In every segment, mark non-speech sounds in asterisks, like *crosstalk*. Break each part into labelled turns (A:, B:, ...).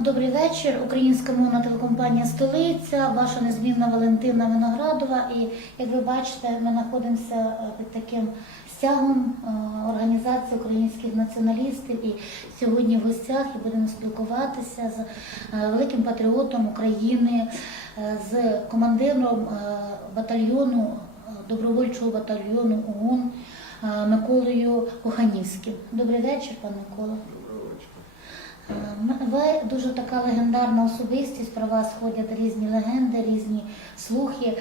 A: Добрий вечір. Українська мовна телекомпанія Столиця, ваша незмінна Валентина Виноградова. І як ви бачите, ми знаходимося е, під таким стягом е, організації українських націоналістів. І сьогодні в гостях і будемо спілкуватися з е, великим патріотом України, з командиром батальйону добровольчого батальйону ОУН е, Миколою Коханівським. Добрий вечір, пане Микола. Ви дуже така легендарна особистість. Про вас ходять різні легенди, різні слухи.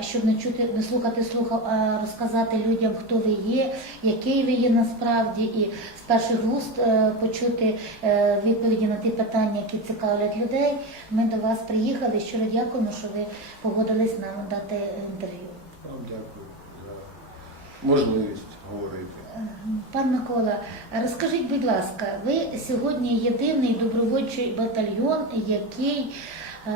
A: Щоб не чути, не слухати слухав, а розказати людям, хто ви є, який ви є насправді, і з перших вуст е, почути е, відповіді на ті питання, які цікавлять людей. Ми до вас приїхали. Щиро дякуємо, що ви погодились нам дати інтерв'ю.
B: Вам дякую за можливість говорити.
A: Пан Микола, розкажіть, будь ласка, ви сьогодні єдиний добровольчий батальйон, який е,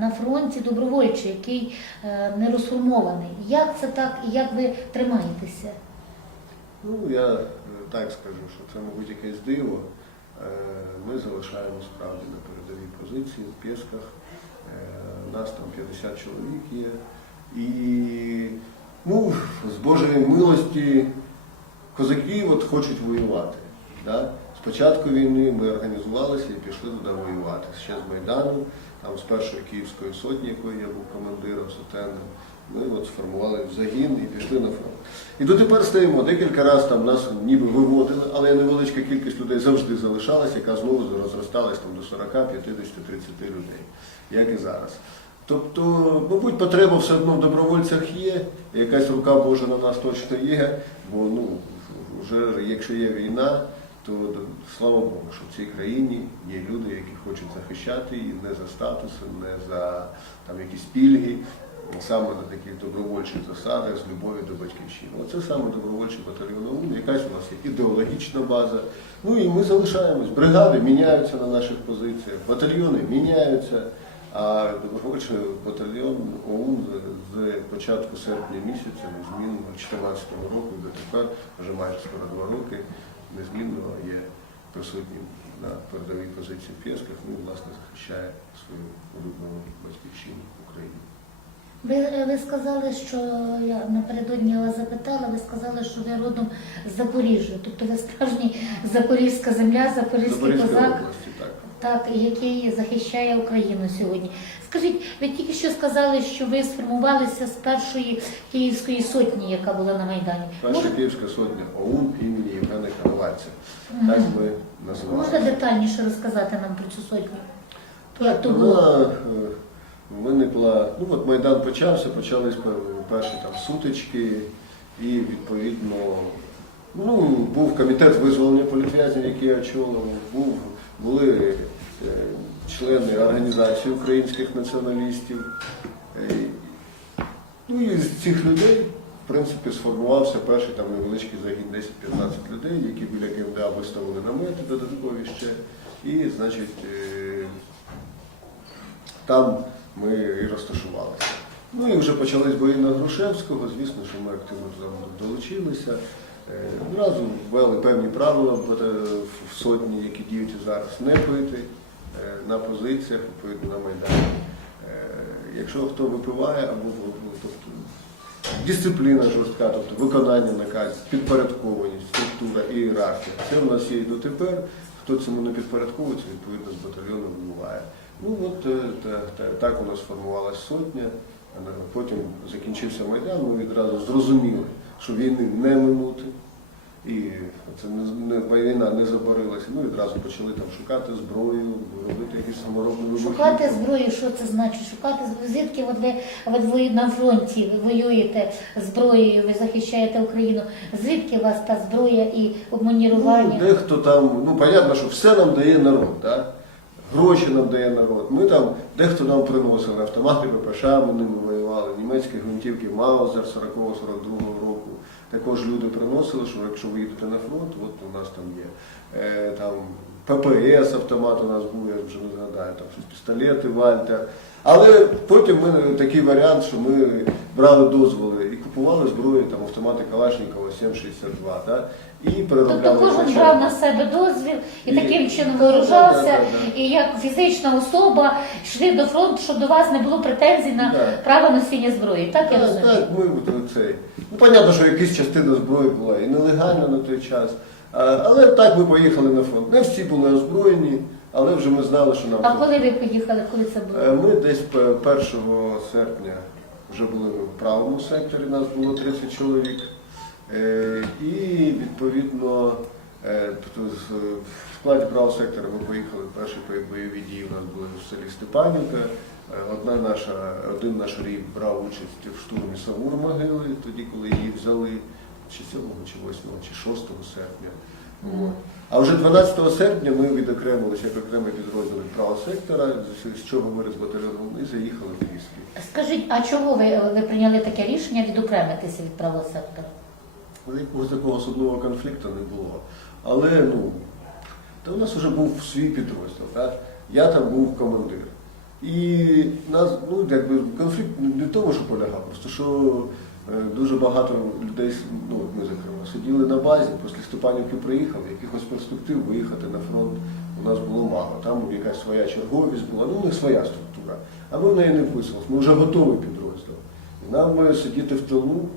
A: на фронті добровольчий, який е, не розформований. Як це так і як ви тримаєтеся?
B: Ну, я е, так скажу, що це, мабуть, якесь диво. Ми залишаємо справді на передовій позиції в Пєсках. Нас там 50 чоловік є. І ну, з Божої милості козаки от хочуть воювати. Да? З початку війни ми організувалися і пішли туди воювати. Ще з Майдану, там з першої Київської сотні, якої я був командиром сотенним, ми от сформували загін і пішли на фронт. І дотепер стоїмо. Декілька разів там нас ніби виводили, але невеличка кількість людей завжди залишалась, яка знову розросталась там, до 40, 50, 30 людей, як і зараз. Тобто, мабуть, потреба все одно в добровольцях є, якась рука Божа на нас точно є, бо ну, вже якщо є війна, то слава Богу, що в цій країні є люди, які хочуть захищати її не за статус, не за там, якісь пільги, саме на таких добровольчих засадах з любові до батьківщини. Оце саме добровольчий батальйон ОУН, якась у нас є ідеологічна база. Ну і ми залишаємось. Бригади міняються на наших позиціях, батальйони міняються. А добровольчий батальйон ОУН з початку серпня місяця незмінно 2014 року і дотепер вже майже скоро два роки незмінно є присутнім на передовій позиції в Пєсках, ну власне захищає свою улюблену батьківщину Україну.
A: Ви, ви сказали, що я напередодні вас запитала, ви сказали, що ви родом з Запоріжжя, тобто ви справжній запорізька земля, запорізький козак.
B: області, так.
A: Так, який захищає Україну сєвєдні. Скажіть, ви тільки що сказали, що ви сформувалися з першої київської сотні, яка була на Майдані.
B: Перша
A: Може,
B: Київська сотня ОУН імені Євгена Коновальця. Так ми
A: можна детальніше розказати нам про цю сотню? Як то
B: Ну,
A: було?
B: Вона е, виникла, ну от Майдан почався, почались перші там сутички, і відповідно ну, був комітет визволення політв'язнів, який я очолив, був, були е, члени організації українських націоналістів. Е, Ну і з цих людей, в принципі, сформувався перший там невеличкий загін 10-15 людей, які біля КМДА виставили намети додаткові ще. І, значить, е, там ми і розташувалися. Ну і вже почались бої на Грушевського, звісно, що ми активно долучилися. Е, Одразу ввели певні правила в сотні, які діють і зараз, не пити е, на позиціях, відповідно на Майдані. Е, Якщо хто випиває або тобто, дисципліна жорстка, тобто виконання наказів, підпорядкованість, структура, ієрархія. Це в нас є і дотепер. Хто цьому не підпорядковується, відповідно з батальйону вибуває. Ну от е, та- та- так у нас формувалась сотня. Потім закінчився Майдан, ми відразу зрозуміли, що війни не минути. І це не, війна не забарилася. Ми відразу почали там шукати зброю, робити якісь саморобні вибухи.
A: Шукати зброю, що це значить? Шукати зброю. Звідки от ви, от ви на фронті ви воюєте зброєю, ви захищаєте Україну? Звідки у вас та зброя і
B: Ну, дехто там, ну понятно, що все нам дає народ, да? гроші нам дає народ. Ми там, дехто нам приносили автомати ППШ, ми ними воювали, німецькі гвинтівки Маузер 40-42 року. Також люди приносили, що якщо ви їдете на фронт, от у нас там є. Е, там ППС автомат у нас був, я вже не згадаю, там щось пістолети, Вальтер. Але потім ми такий варіант, що ми брали дозволи і купували зброю, там автомати Калашникова 7,62, да? І переробляли.
A: Тобто кожен брав на себе дозвіл і,
B: І-
A: таким чином
B: Да, да, да, да.
A: і як фізична особа йшли до фронту, щоб до вас не було претензій на
B: Да.
A: право носіння зброї. Так я
B: Так,
A: розумію?
B: так, ми цей. Ну, понятно, що якась частина зброї була і нелегальна на той час. А, Але так ми поїхали на фронт. Не всі були озброєні, але вже ми знали, що нам
A: А
B: це-
A: коли ви поїхали, коли це
B: Е,
A: було?
B: Ми десь п- 1 серпня вже були в правому секторі, нас було 30 чоловік. Е, І відповідно е, тобто в складі правого сектора ми поїхали перші бойові дії. У нас були в селі Степанівка. Е, Одна наша, один наш рік брав участь в штурмі Савур могили, тоді, коли її взяли чи 7, чи 8, чи 6 серпня. От. А вже 12 серпня ми відокремилися як окремий підрозділ від правого сектора, з- чого ми з батальйоном і заїхали в Піски.
A: Скажіть, а чого ви, ви прийняли таке рішення відокремитися від правого сектора?
B: Якогось такого особливого конфлікту не було. Але ну, та у нас вже був свій підрозділ. Так? Я там був командир. І нас, ну, якби конфлікт не в тому, що полягав, просто що е, дуже багато людей, ну, ми зокрема, сиділи на базі, після Степанівки приїхали, якихось перспектив виїхати на фронт у нас було мало. Там якась своя черговість була, ну у них своя структура. А ми в неї не вписувалися. Ми вже готовий підрозділ. І нам е, сидіти в тилу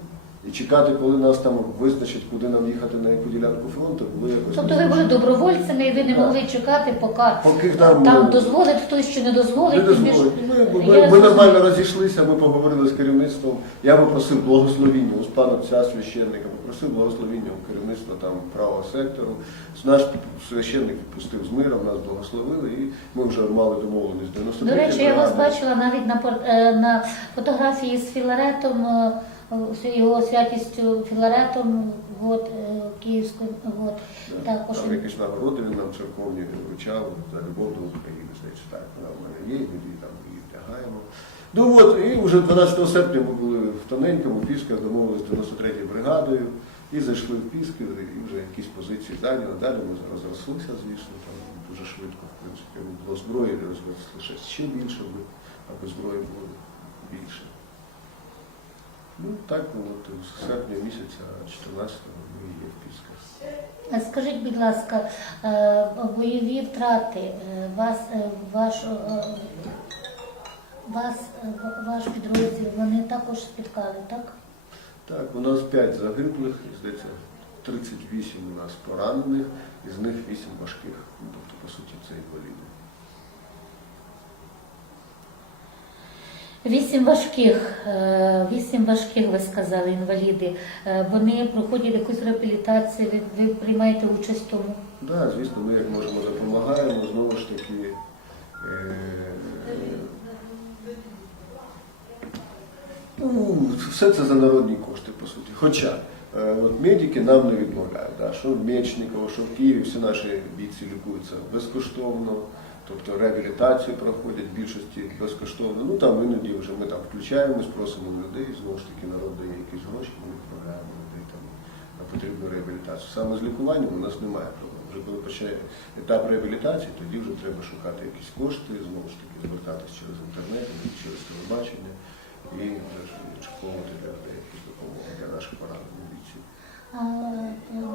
B: і чекати, коли нас там визначать, куди нам їхати на яку ділянку фронту, було якось.
A: Тобто ви були добровольцями і ви не могли чекати, поки
B: Поки там,
A: там
B: ну,
A: дозволить хтось чи не дозволить.
B: Не дозволить. Ми, ми, ми, ми нормально розійшлися, ми поговорили з керівництвом. Я попросив благословіння у пана отця священника, попросив благословіння у керівництва там правого сектору. Наш священник відпустив з миром, нас благословили, і ми вже мали домовленість 93
A: До речі, я вас бачила навіть на, е, на фотографії з Філаретом, е, його святістю Філаретом, от, е, Київською. От, також.
B: Там якісь нагороди він нам церковні вручав за любов до України. Значить, так, вона в мене є, ми її там її вдягаємо. Ну от, і вже 12 серпня ми були в Тоненькому, в Пісках, домовилися з 93-ю бригадою і зайшли в Піски, і вже якісь позиції зайняли. Далі ми розрослися, звісно, там дуже швидко, в принципі, до зброї розросли ще більше, аби зброї було більше. Ну так, от з серпня місяця 14-го ми є в Пісках.
A: Скажіть, будь ласка, е, бойові втрати е, вас, е, ваш, вас, ваш підрозділ, вони також спіткали, так?
B: Так, у нас 5 загиблих, здається, 38 у нас поранених, із них 8 важких. Ну, тобто, по суті, це інваліди.
A: Вісім важких, е, вісім важких, ви сказали, інваліди. Е, Вони проходять якусь реабілітацію, ви, ви приймаєте участь в тому?
B: Так, да, звісно, ми як можемо допомагаємо, знову ж таки. Е- ну, все це за народні кошти, по суті. Хоча е, от медики нам не відмовляють, да, що в Мечниково, що в Києві, всі наші бійці лікуються безкоштовно, тобто реабілітацію проходять більшості безкоштовно. Ну там іноді вже ми там включаємось, просимо людей, знову ж таки народ дає якісь гроші, ми відправляємо людей там на потрібну реабілітацію. Саме з лікуванням у нас немає проблем. Вже коли почне етап реабілітації, тоді вже треба шукати якісь кошти, знову ж таки звертатись через інтернет, через телебачення і очікувати для людей якусь допомогу для наших поранених бійців.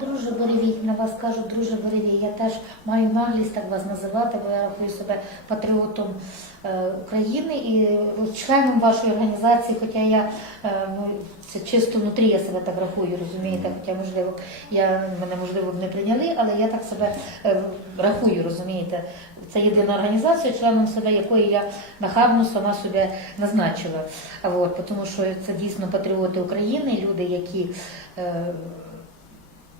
A: Друже Боревій, на вас кажу, друже Боревій, я теж маю наглість так вас називати, бо я рахую себе патріотом України і членом вашої організації, хоча я е, ну, це чисто внутрі я себе так рахую, розумієте, хоча можливо я мене можливо б не прийняли, але я так себе е, рахую, розумієте. Це єдина організація, членом себе якої я нахабно сама себе назначила. А от, тому що це дійсно патріоти України, люди, які.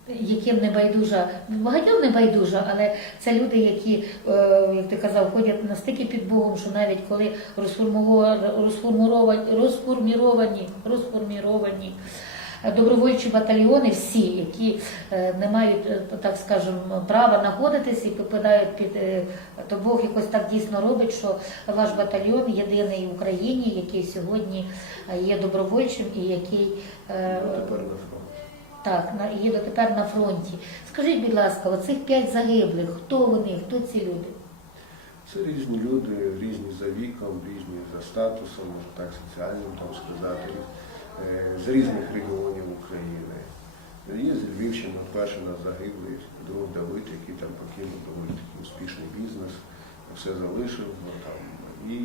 A: Яким не байдужа, багатьом не байдужа, але це люди, які, е, як ти казав, ходять настільки під Богом, що навіть коли розформуровані, розформіровані, розформіровані е, добровольчі батальйони, всі, які е, не мають, так скажемо, права знаходитись і попадають під то Бог якось так дійсно робить, що ваш батальйон єдиний в Україні, який сьогодні є добровольчим і який
B: Ну, тепер на.
A: Так, є дотепер на фронті. Скажіть, будь ласка, оцих п'ять загиблих, хто вони, хто ці люди?
B: Це різні люди, різні за віком, різні за статусом, так соціальним там сказати. е, з різних регіонів України. Є з Львівщини, перший нас загиблий друг Давид, який там покинув доволі такий успішний бізнес, все залишив там, і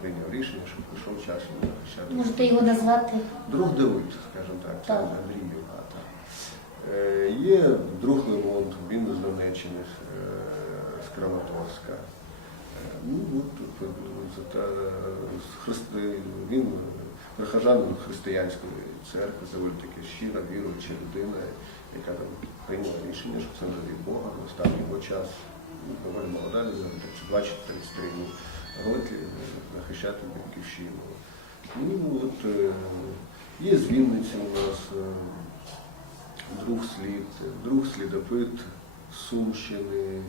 B: прийняв рішення, що прийшов час йому захищати.
A: Можете його назвати?
B: Друг Давид, скажімо так, це
A: Так.
B: Андрій Югата. Е, Є друг Левонт, він з Донеччини, з, е, з Краматорська. Е, Ну, от, та- з христи- він прихожанин християнської церкви, доволі таки щира, віруюча людина, яка там прийняла рішення, що це не від Бога, настав його час, доволі молода людина, 32 чи 33 роки, е, захищати батьківщину. Ну, от, е, є з Вінниці у нас е, друг слід, друг слідопит Сумщини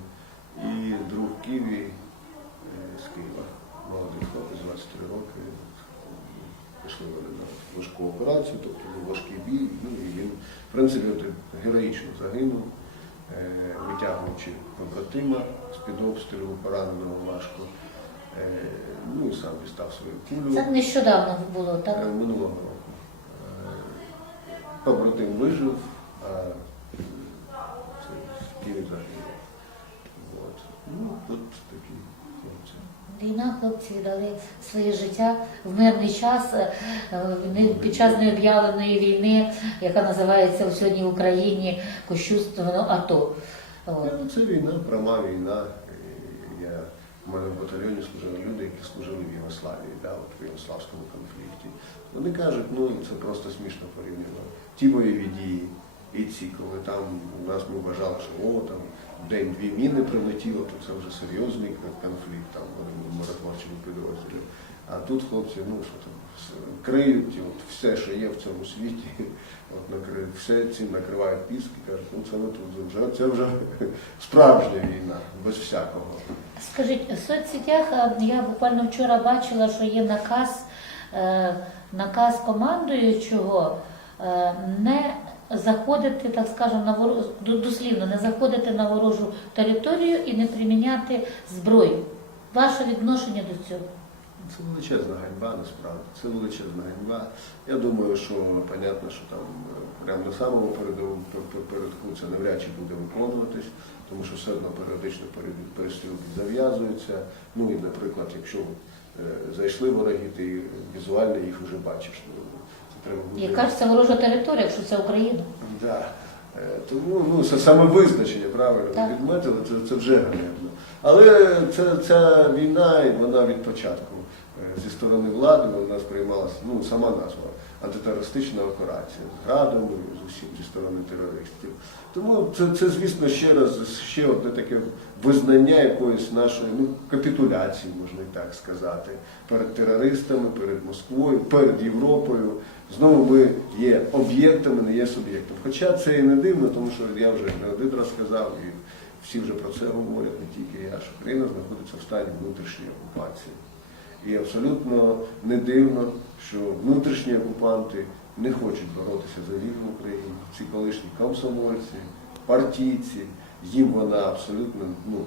B: і друг Ківі з Києва. Молодий хлопець, 23 роки. Пішли вони на важку операцію, тобто був важкий бій. Ну, і він, в принципі, героїчно загинув, витягуючи побратима з-під обстрілу, пораненого важко. Е, Ну і сам дістав свою кулю.
A: Це нещодавно було,
B: Е,
A: так?
B: Минулого року. Е, Побратим вижив, а це загинув. От. Ну, от такі хлопці.
A: Війна, хлопці віддали своє життя в мирний час, під час необ'явленої війни, яка називається сьогодні в Україні кощунственно АТО.
B: Це війна, пряма війна. У мене в батальйоні служили люди, які служили в Єгославії, да, от в Єгославському конфлікті. Вони кажуть, ну це просто смішно порівняно. Ті бойові дії і ці, коли там у нас ми вважали, що о, там в день дві міни прилетіло, то це вже серйозний конфлікт, там вони в миротворчому підрозділі. А тут хлопці, ну що там, криють от все, що є в цьому світі, *laughs* от накриють, все цим накривають піски, кажуть, ну це тут вже це вже *laughs* справжня війна, без всякого.
A: Скажіть, в соцсетях е, я буквально вчора бачила, що є наказ, е, наказ командуючого е, не заходити, так скажемо, на ворож... ду- дослівно, не заходити на ворожу територію і не приміняти зброю. Ваше відношення до цього?
B: Це величезна ганьба, насправді. Це величезна ганьба. Я думаю, що понятно, що там е, прямо на самому передку це навряд чи буде виконуватись, тому що все одно періодично перестрілки зав'язуються. Ну і, наприклад, якщо е, зайшли вороги, ти візуально їх вже бачиш. Треба буде.
A: Яка ж це ворожа територія, якщо це Україна?
B: Да. Е, Тому ну, це саме визначення, правильно
A: Так.
B: відметили, це, це вже ганебно. Але це, ця війна, і вона від початку е, зі сторони влади вона сприймалася, ну сама назва, антитерористична операція з градом, з усім зі сторони терористів. Тому це, це, звісно, ще раз ще одне таке визнання якоїсь нашої ну, капітуляції, можна і так сказати, перед терористами, перед Москвою, перед Європою. Знову ми є об'єктами, не є суб'єктом. Хоча це і не дивно, тому що я вже не один раз сказав, і всі вже про це говорять, не тільки я, що країна знаходиться в стані внутрішньої окупації. І абсолютно не дивно, що внутрішні окупанти не хочуть боротися за вільну Україну. Ці колишні комсомольці, партійці, їм вона абсолютно ну,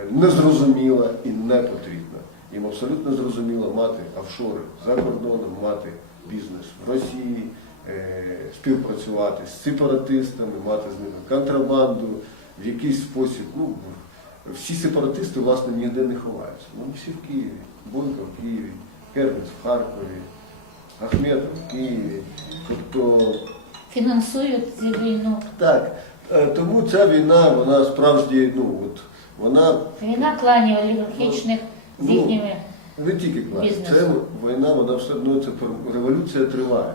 B: е, незрозуміла і не потрібна. Їм абсолютно зрозуміло мати офшори за кордоном, мати бізнес в Росії, е, співпрацювати з сепаратистами, мати з ними контрабанду, в якийсь спосіб. Ну, всі сепаратисти, власне, ніде не ховаються. Ну, всі в Києві. Бойко в Києві, Кернес в Харкові, Ахметов в Києві. Тобто,
A: Фінансують цю війну.
B: так, тому ця війна, вона справді, ну, от, вона
A: Війна кланів олігархічних з
B: Ну,
A: їхніми.
B: Не тільки.
A: Бізнес.
B: Це війна, вона все одно це революція триває.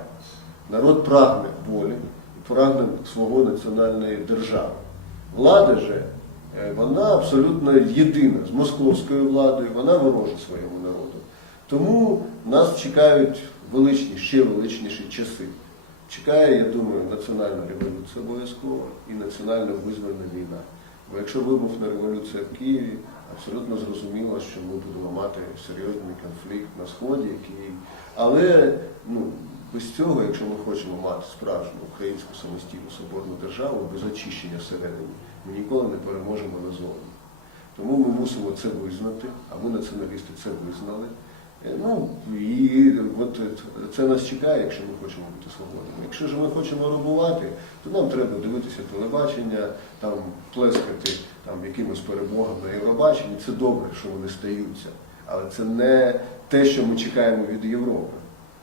B: Народ прагне волі, прагне свого національної держави. Влада же, е, вона абсолютно єдина з московською владою, вона ворожа своєму народу. Тому нас чекають величні, ще величніші часи. Чекає, я думаю, національна революція обов'язково і національна визвольна війна. Бо якщо вибухне революція в Києві, абсолютно зрозуміло, що ми будемо мати серйозний конфлікт на Сході, який. Але ну, без цього, якщо ми хочемо мати справжню українську самостійну соборну державу, без очищення всередині, ми ніколи не переможемо назовні. Тому ми мусимо це визнати, а ми націоналісти це визнали. Е, Ну, і от це нас чекає, якщо ми хочемо бути свободними. Якщо ж ми хочемо робувати, то нам треба дивитися телебачення, там плескати там, якимось перемогам на Євробаченні. Це добре, що вони стаються. Але це не те, що ми чекаємо від Європи,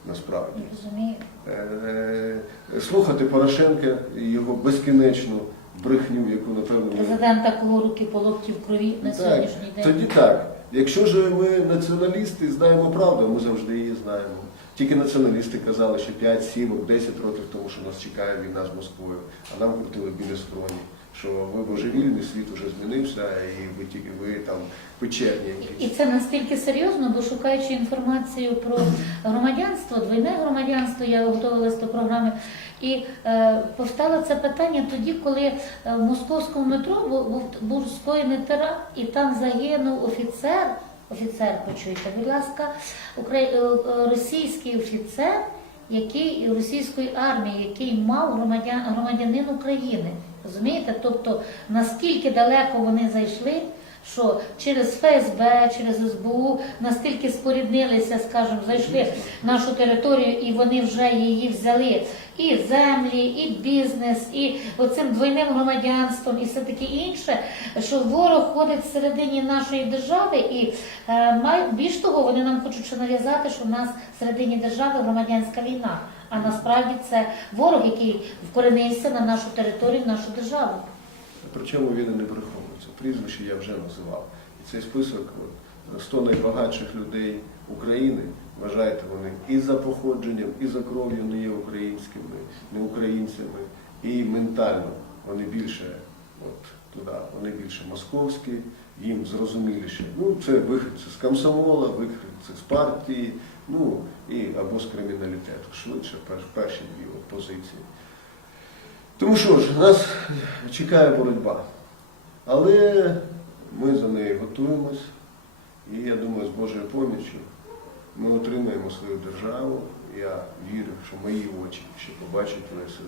B: насправді.
A: Розумію.
B: Е, Слухати Порошенка і його безкінечну брехню, яку напевно
A: Президента, кого руки по локті в крові на сьогоднішній день.
B: тоді так. Якщо ж ми націоналісти знаємо правду, ми завжди її знаємо. Тільки націоналісти казали, що 5, 7, 10 років тому, що нас чекає війна з Москвою, а нам крутили біля скроні, що ви божевільний, світ уже змінився, і ви тільки ви там печерні
A: І це настільки серйозно, бо шукаючи інформацію про громадянство, двойне громадянство, я готувалася до програми, і е, повстало це питання тоді, коли е, в московському метро був, був, скоєний теракт, і там загинув офіцер. Офіцер, почуйте, будь ласка, е, е, російський офіцер, який російської армії, який мав громадян, громадянин України. Розумієте? Тобто наскільки далеко вони зайшли, що через ФСБ, через СБУ настільки споріднилися, скажімо, зайшли нашу територію, і вони вже її взяли. І землі, і бізнес, і оцим двойним громадянством, і все таке інше, що ворог ходить всередині нашої держави, і е, більш того, вони нам хочуть ще нав'язати, що в нас всередині держави громадянська війна. А насправді це ворог, який вкоренився на нашу територію, в нашу державу.
B: Причому він і не приховується. Прізвище я вже називав. І цей список 100 найбагатших людей України, вважаєте, вони і за походженням, і за кров'ю не є українськими, не українцями, і ментально вони більше от, туди, вони більше московські, їм зрозуміліше. Ну, це виходці з комсомола, виходці з партії, ну і або з криміналітету. Швидше перш, перші дві позиції. Тому що ж, нас чекає боротьба. Але ми за нею готуємось, і я думаю, з Божою поміччю ми отримаємо свою державу. Я вірю, що мої очі ще побачать весь